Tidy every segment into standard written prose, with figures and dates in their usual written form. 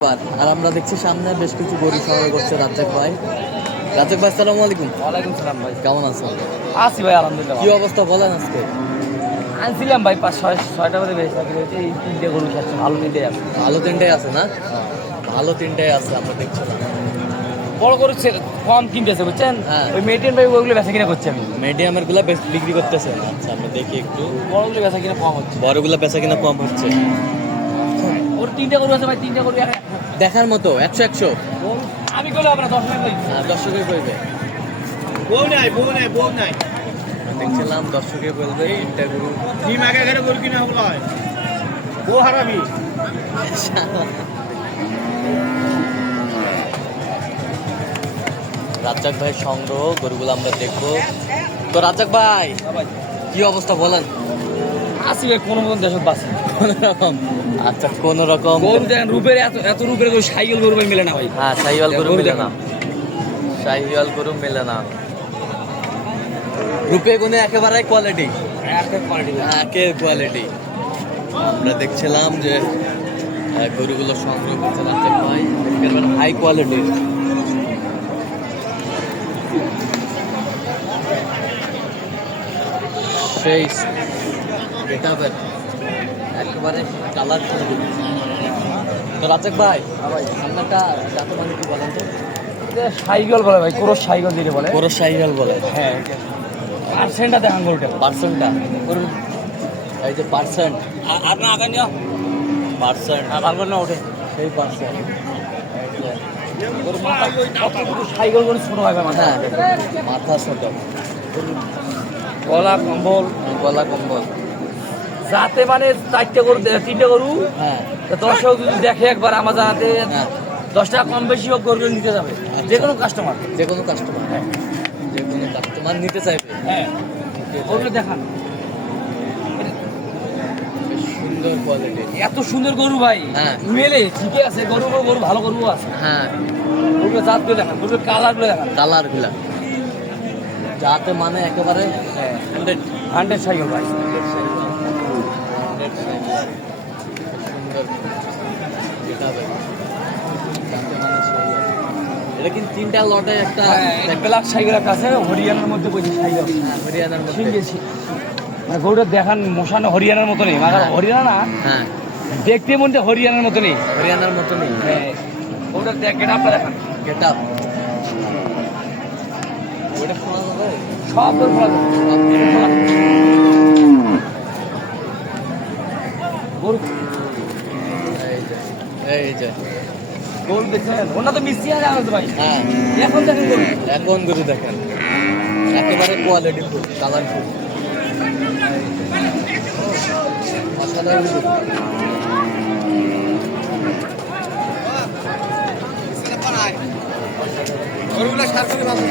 আর আমরা দেখছি সামনে বেশ কিছু গরু সংগ্রহ করছে রাজ্জাক ভাই। রাজ্জাক ভাই আসসালামু আলাইকুম। ওয়ালাইকুম সালাম ভাই, কেমন আছেন? আছি ভাই আলহামদুলিল্লাহ। কি অবস্থা বলেন আজকে? আনছিলাম ভাই 5-6টা বাজে বেশি এই 3টে গরু খাচ্ছে, ভালো 3টে আছে। ভালো তিনটাই আছে না? ভালো তিনটাই আছে আমরা দেখছিলাম। বড় গরু কম কিনতেছে বুঝছেন, হ্যাঁ। ওই মেডিয়াম ভাই ওগুলো বেচা কিনা করছি আমি। মিডিয়ামের গুলা বিক্রি করতেছেন? আচ্ছা আমরা দেখি একটু। বড়গুলো বেচা কিনা কম হচ্ছে, বড়গুলা বেচা কিনা কম হচ্ছে। ওর 3টে গরু আছে ভাই, 3টে গরু দেখার মতো 100 আমি করলে আপনার 10 মিনিট লাগবে। দর্শকে বলবে। বউ নাই দেখছিলাম দর্শকে বলবে তিনটা গরু। ডিম আগে ঘরে গরু কিনা হলো হয়, বউ হারামি। রাজ্জাক ভাই সংগ্রহ গরুগুলো আমরা দেখবো। তো রাজ্জাক ভাই কি অবস্থা বলেন? আসি ভাই কোনো মতন দেশত বাসি কোন রকম? আচ্ছা কোন রকম। গরু দেখেন রূপের এত রূপের গরু, সাইকেল গরু ভাই মেলে না ভাই। হ্যাঁ শাহিওয়াল গরু মেলে না, শাহিওয়াল গরু মেলে না। রূপে গুণে একেবারে কোয়ালিটি, একের কোয়ালিটি। আমরা দেখছিলাম যে গরুগুলো সংগ্রহ করতে রাজ্জাক ভাই একেবারে হাই কোয়ালিটির। সেই বেটাবের একেবারে কালার করে দিচ্ছে। তো রাজ্জাক ভাই আপনারটা জাত মানে কি বলেন তো? সাইকেল বলে ভাই, পুরো সাইকেল দিলে বলে। পুরো শাহিওয়াল বলে। হ্যাঁ, পার্সেন্টটা দেখান গরুটা। পার্সেন্টটা এই যে পার্সেন্ট, আর না আগান নিও পার্সেন্ট ভালো না ওঠে সেই পার্সেন্ট। গরু মাথা কতটুকু সাইকেল করে ছোট হয় মাথা। হ্যাঁ মাথা ছোট, গলা কম্বল, গলা কম্বল। যাতে মানে 4টে গরু 3টে গরু হ্যাঁ দর্শক যদি দেখে একবার আমার জানাতে হ্যাঁ 10 টাকা কম বেশি হোক গরুগুলো নিতে যাবে, যে কোনো কাস্টমার। যে কোনো কাস্টমার, যে কোনো কাস্টমার নিতে চাইবে। হ্যাঁ গরুগুলো দেখান, বেশ সুন্দর কোয়ালিটি। এত সুন্দর গরু ভাই। হ্যাঁ। মেলে ঠিকই আছে, গরু ভালো গরু আছে। হ্যাঁ গরুগুলো জাতগুলো দেখান, গরুগুলো কালারগুলো দেখান। কালার গুলা যাতে মানে একেবারে 100 সাইকেল ভাই। সুন্দর। এটা ভাই যাতে মানে এটা কিন্তু তিনটা লটে একটা ব্ল্যাক সাইকেল একটা আছে, হরিয়ানার মধ্যে বলছি সাইকেল। হরিয়ানার মধ্যে। গরুটা দেখান মশানো হরিয়ানার মতো নেই, মানে হরিয়ানা না, হ্যাঁ দেখতে মনে হরিয়ানার মতো নেই। হরিয়ানার মতো নেই। হ্যাঁ, গরুটা দেখেন আপনারা দেখান, গেট আপ ওটা শোনা যাবে সব গরু খোলা যাবে। গরু এই যে গরু দেখছেন, ওনা তো মিষ্টি আছে আমাদের ভাই। হ্যাঁ এখন দেখেন গরু, এখন গরু দেখেন একেবারে কোয়ালিটি ফুল, কালারফুল। অসাধারণ গরু। গরুগুলো সার করে ভালো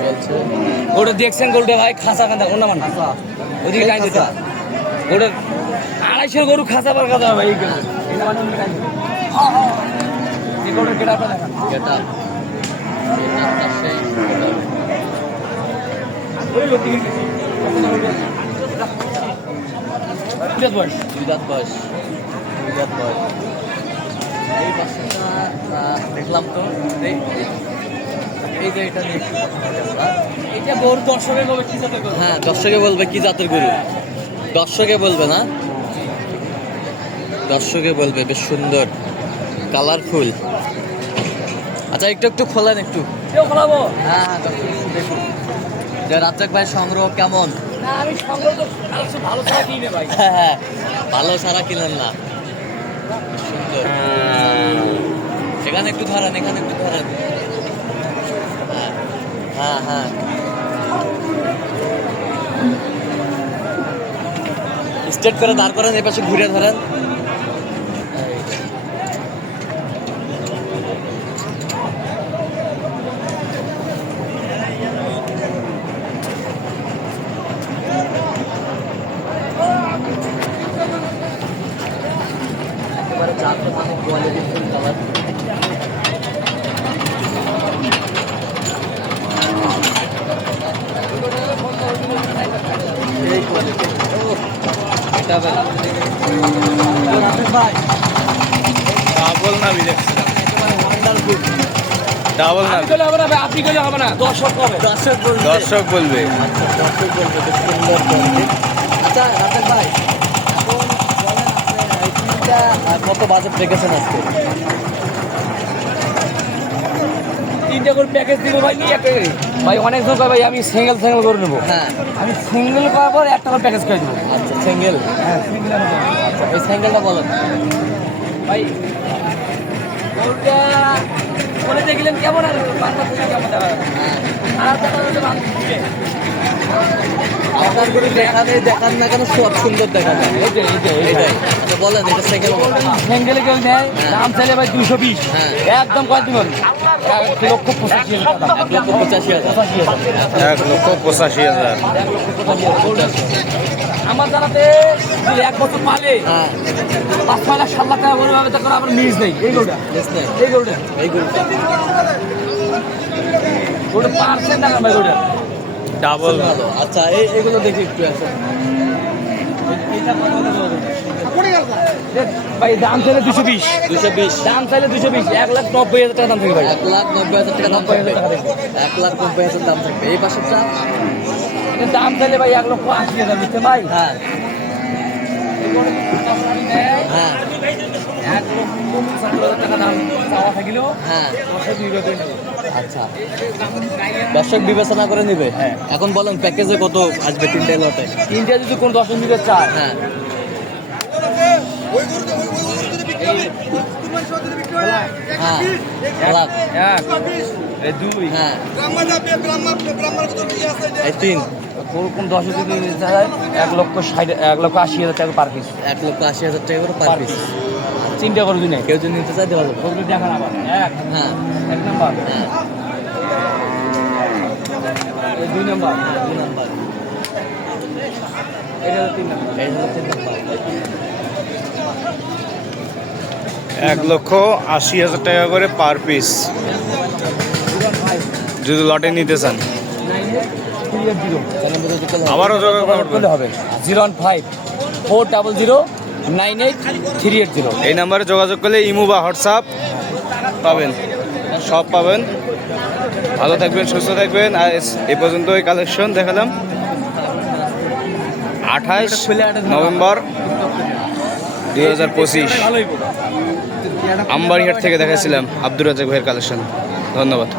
চলছে গরুটা দেখছেন, গরুটা ভাই খাসা কান্দা কোনটা মান ওদিকে কাই দিতে গরুটা 250 গরু খাসা পার কান্দা ভাই। এই গরু এটা মানে ওদিকে কাই দিতে এই গরুটা কেটে আপনারা দেখান। গেট আপ সেই ওই লোক দিকে বয়স দুই দাঁত বয়স, দুই দাঁত বয়স। এই বাচ্চাটা দেখলাম তো এই যে এটা নিয়ে একটু কথা বলি আমরা। এটা গরু দর্শকের বলবে কি জাতের গরু। হ্যাঁ দর্শকে বলবে কি জাতের গরু, দর্শকে বলবে না, দর্শকে বলবে। বেশ সুন্দর কালারফুল। আচ্ছা একটু একটু খোলেন একটু। কেউ খোলাবো হ্যাঁ হ্যাঁ দর্শক একটু দেখুন যে রাজ্জাক ভাই সংগ্রহ কেমন। না, আমি সংগ্রহ তো ভালো ছাড়া কিনে ভাই। হ্যাঁ হ্যাঁ ভালো সারা কিনেন না। বেশ সুন্দর। এখানে একটু ধরেন, এখানে একটু ধরেন। হ্যাঁ হ্যাঁ হ্যাঁ স্ট্রেট করে দাঁড় করেন, এপাশে ঘুরে ধরেন। একেবারে জাতে মানে কোয়ালিটি ফুল কালার। এটা হবে ডাবল নাবি দেখছিলাম, ডাবল নাবি। গেলে হবে না ভাই, আপনি গেলে হবে না, দর্শক হবে। দর্শক বলবে। দর্শক বলবে। আচ্ছা দর্শক বলবে, বেশ সুন্দর বলবে। আচ্ছা রাতের ভাই, এখন বলেন আপনি এই তিনটা কত বাজেট রেখেছেন আজকে? তিনটা করে প্যাকেজ দিব ভাই, নিয়ে একটা ভাই অনেকজন কয় ভাই আমি সিঙ্গেল করে নেবো। হ্যাঁ আমি সিঙ্গেল করার পর একটা করে প্যাকেজ করে দেবো। আচ্ছা সিঙ্গেল। হ্যাঁ সিঙ্গেল আচ্ছা এই সিঙ্গেলটা বলেন। ভাই গরুটা বলে দেখলেন কেমন আর বাচ্চা থেকে কেমন দেখা যাবে? হ্যাঁ আর দেখা যাবে ভালো দিচ্ছে। আপনার করে দেখান না কেন, সব সুন্দর দেখা যায়। এটাই। আচ্ছা বলেন এটা সিঙ্গেল বলেন। সিঙ্গেলে কেউ নেয়, দাম চাইলে ভাই 220। হ্যাঁ। একদম কয় দিবেন? 1,85,000 টাকা। 1,85,000। 1,85,000। আমার জানাতে যদি 1 বছর পালে হ্যাঁ 5 লাখ 7 লাখ টাকা বলে হবে, তখন আমার মিস নেই। এই গরুটা বেশ নেই। এই গরুটা এই গরুটা গরুটা পার্সেন্ট টাকা ভাই গরুটা। ডাবল। ভালো। আচ্ছা এগুলো দেখি একটু আছে। ভাই দাম চাইলে 220। 220। দাম চাইলে 220, 1,90,000 টাকা দাম থেকে ভাই। 1,90,000 টাকা দাম থাকবে। 1,90,000 দাম থাকবে। এই পাশেরটা? এর দাম চাইলে ভাই 1,80,000 দিচ্ছে ভাই। হ্যাঁ হ্যাঁ 1,75,000 টাকা দাম চাওয়া থাকিলেও হ্যাঁ। 2 করে নেবো। আচ্ছা দর্শক বিবেচনা করে নিবে। হ্যাঁ। এখন বলেন প্যাকেজে কত আসবে তিনটে লটে? তিনটা যদি কোন 10 নিতে চায়, হ্যাঁ হ্যাঁ লাখ। এক এই 2 হ্যাঁ এই 3। কোন 10 যদি নিতে চায় 1,60,000 টাকা পার পিস। 1,80,000 টাকা করে পার পিস। চিন্তা করে দিনে কেউ যদি নিতে চায় দেওয়া যাবে। ওগুলো দেখান আবার। হ্যাঁ 1 নাম্বার, হ্যাঁ 2 নাম্বার, 2 নাম্বার। এটা 3 নাম্বার। এই হলো 3 নাম্বার। 1,80,000 টাকা করে পার পিস যদি লটে নিতে চান। 98,380 চ্যানেল মধ্যে যুক্ত হলে আবারও যোগাযোগ করবেন। করলে হবে। 015-400-98380। এই নাম্বারে যোগাযোগ করলে ইমো বা হোয়াটসঅ্যাপ পাবেন, সব পাবেন। ভালো থাকবেন, সুস্থ থাকবেন। আর এই পর্যন্ত এই কালেকশন দেখালাম। 28 নভেম্বর 2025 ভালোই আমবাড়িহাট থেকে দেখাচ্ছিলাম আব্দুর রাজাক ভাইয়ের কালেকশন। ধন্যবাদ।